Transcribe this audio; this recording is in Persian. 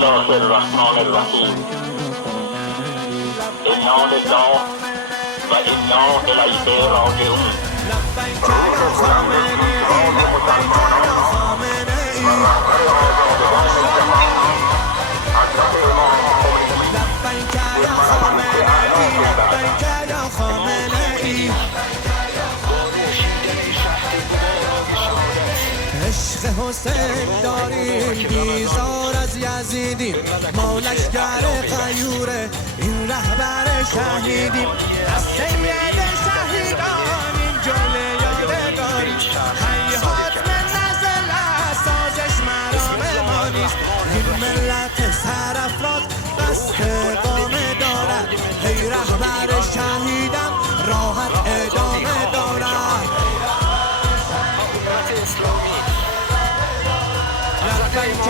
الله الرحمن الرحیم انا لله و انا الیه راجعون. لبیک یا خامنه ای، لبیک یا خامنه ای، لبیک یا خامنه ای، لبیک یا خامنه ای. عشق حسین داریم بیزار از یزیدیم، ما لشکر غیوره این رهبر شهیدیم. از سید شهیدان این جمله یادگاری، حیات من نزل سازش مرام ما نیست. این ملت سرافراز قصد اقامه دارد، ای رهبر شهیدم راحت ادامه دارد. لبیک